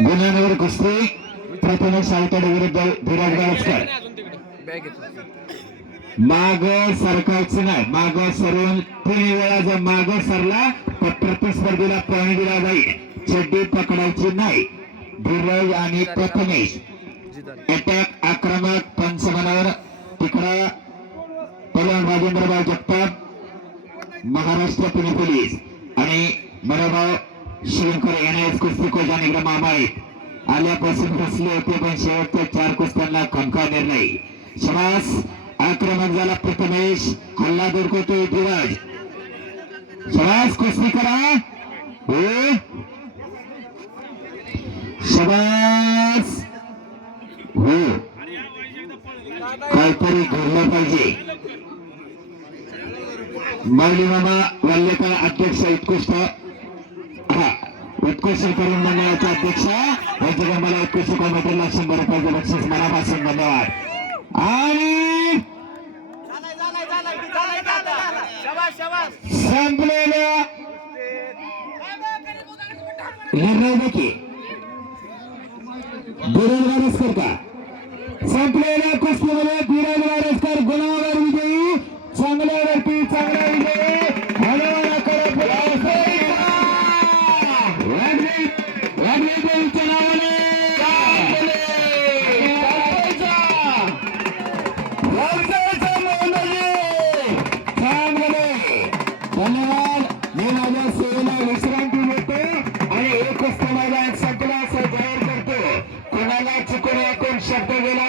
गुन्ह्यावर कुस्ती प्रथमेश सावताडे विरुद्ध धीरज गावस्कर. माग सरकारचं नाही, माग सरून 3 वेळा जर माग सरला तर प्रतिस्पर्धीला पॉईंट दिला जाईल. चड्डी पकडायची नाही. धीरज आणि प्रथमेश अटॅक आक्रमक पंचमनावर तिकडा पलवान राजेंद्रभाऊ जगताप महाराष्ट्र पुणे पोलीस आणि मनोभाव शिवकर यांना कुस्ती कोजान एकदा मामाळे आल्यापासून फसले होते पण शेवटच्या 4 कुस्त्यांना खमका निर्णय. शबास आक्रमक झाला प्रथमेश. हल्ला दूर करतोय धीरज. शबास कुस्ती करा. हो शबास. हो काहीतरी घडलं पाहिजे. माऊली मामा वल्लेकर अध्यक्ष उत्कृष्ट उत्कृष्ट करून मंडळाचे अध्यक्ष यांच्याकडे मला उत्कृष्ट कॉमेंटरला 100 रुपयाचं बक्षीस मनापासून धन्यवाद. आणि संपलेल्या निर्णय देखील धीरज वारसकर का संपलेल्या कुस्तीमध्ये धीरज वारसकर गुणावर विजयी. चांगल्यावरती चांगला विजयी. धन्यवाद. मी माझ्या सेवेला विश्रांती देतो आणि एकच समाधान सगळा जाहीर करतो. कोणाला चुकून शब्द गेला